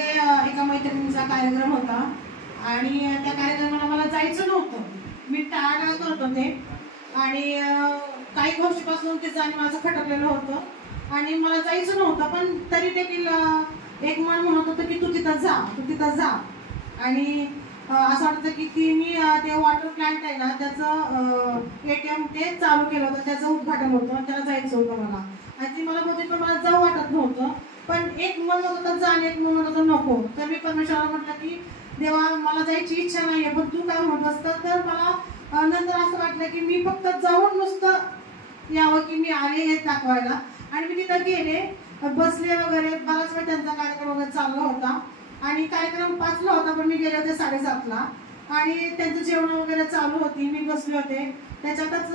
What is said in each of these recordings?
मध्ये एका मैत्रिणीचा कार्यक्रम होता आणि त्या कार्यक्रमाला मला जायचं नव्हतं. मी टाळाटाळ करत होते आणि काही गोष्टीपासून तिचं आणि माझं खटकलेलं होतं आणि मला जायचं नव्हतं. पण तरी देखील एक मन म्हणत होतं की तू तिथं जा आणि असं वाटतं की मी ते वॉटर प्लांट आहे ना त्याचं ATM ते चालू केलं होतं, त्याचं उद्घाटन होतं आणि त्याला जायचं होतं मला. आणि ती मला बोलते पण मला जाऊ वाटत नव्हतं. पण एक मन होत होतं जा आणि एक मन होत होतं नको. तर मी परमेश्वराला म्हटलं की देवा मला जायची इच्छा नाही आहे, पण तू काय म्हणत असतं. तर मला नंतर असं वाटलं की मी फक्त जाऊन नुसतं यावं की मी आले हे दाखवायला. आणि मी तिथं गेले, बसले वगैरे. बराच वेळ त्यांचा कार्यक्रम वगैरे चालला होता आणि कार्यक्रम 5ला होता पण मी गेले होते 7:30ला. आणि त्यांचं जेवण वगैरे चालू होती, मी बसले होते. त्याच्यातच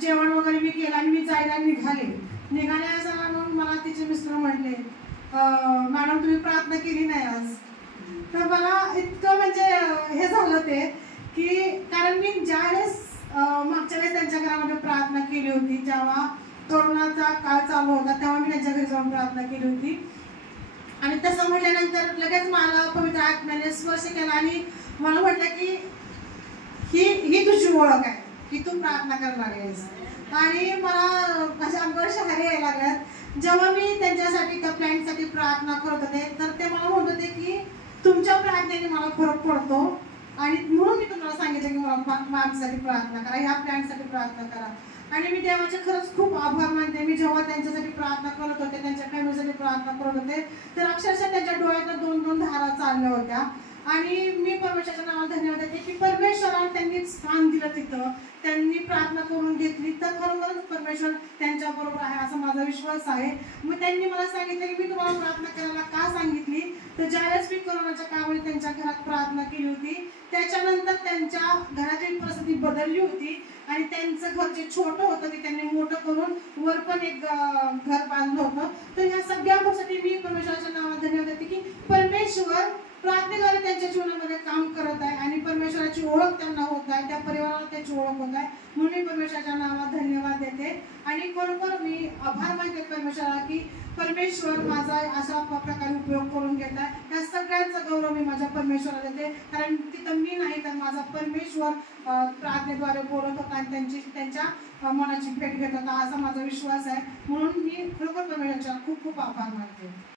जेवण वगैरे मी केलं आणि मी जायला निघाल्याचा मग मला तिचे मिस्टर म्हटले मॅडम तुम्ही प्रार्थना केली नाही आज. तर मला इतकं म्हणजे हे झालं ते की कारण मी ज्यावेळेस मागच्या वेळेस त्यांच्या घरामध्ये प्रार्थना केली होती, जेव्हा कोरोनाचा काळ चालू होता तेव्हा मी त्यांच्या घरी जाऊन प्रार्थना केली होती. आणि तसं म्हटल्यानंतर लगेच मला पवित्र आत्म्याने स्पर्श केला आणि मला म्हटलं की ही तुझी ओळख आहे की तू प्रार्थना करणार आहेस. आणि मला अशा शहारे यायला लागल्यात. जेव्हा मी त्यांच्यासाठी त्या प्लॅनसाठी प्रार्थना करत होते तर ते मला म्हणत होते की तुमच्या प्रार्थनेने मला फरक पडतो आणि म्हणून मी तुम्हाला सांगितलं की मला माझ्यासाठी प्रार्थना करा, ह्या प्लॅनसाठी प्रार्थना करा. आणि मी देवाचे खरंच खूप आभार मानते. मी जेव्हा त्यांच्यासाठी प्रार्थना करत होते, त्यांच्या फॅमिलीसाठी प्रार्थना करत होते, तर अक्षरशः त्यांच्या डोळ्यात 2-2 धारा चालल्या होत्या. आणि मी परमेश्वराच्या नावाला धन्यवाद देते की परमेश्वराला त्यांनी स्थान दिलं तिथं, त्यांनी प्रार्थना करून घेतली तर खरोखरच परमेश्वर त्यांच्या बरोबर आहे असा माझा विश्वास आहे. मग त्यांनी मला सांगितलं की मी तुम्हाला प्रार्थना करायला का सांगितली, तर ज्यावेळेस मी कोरोनाच्या काळामध्ये त्यांच्या घरात प्रार्थना केली होती त्याच्यानंतर त्यांच्या घरातील परिस्थिती बदलली होती आणि त्यांचं घर जे छोटं होतं ते त्यांनी मोठं करून वर पण एक घर बांधलं होतं. तर ह्या सगळ्या गोष्टी मी परमेश्वराच्या नावाला धन्यवाद देते की परमेश्वर प्रार्थनेद्वारे त्यांच्या जीवनामध्ये काम करत आहे आणि परमेश्वराची ओळख त्यांना होत आहे, त्या परिवाराला त्याची ओळख होत आहे. म्हणून मी परमेश्वराच्या नावाला धन्यवाद देते आणि खरोखर मी आभार मानते परमेश्वराला की परमेश्वर माझा अशा प्रकारे उपयोग करून घेत आहे. या सगळ्यांचा गौरव मी माझ्या परमेश्वराला देते, कारण तिथं मी नाही तर माझा परमेश्वर प्रार्थनेद्वारे बोलत होता आणि त्यांच्या मनाची भेट घेत होता असा माझा विश्वास आहे. म्हणून मी खरोखर परमेश्वराचा खूप खूप आभार मानते.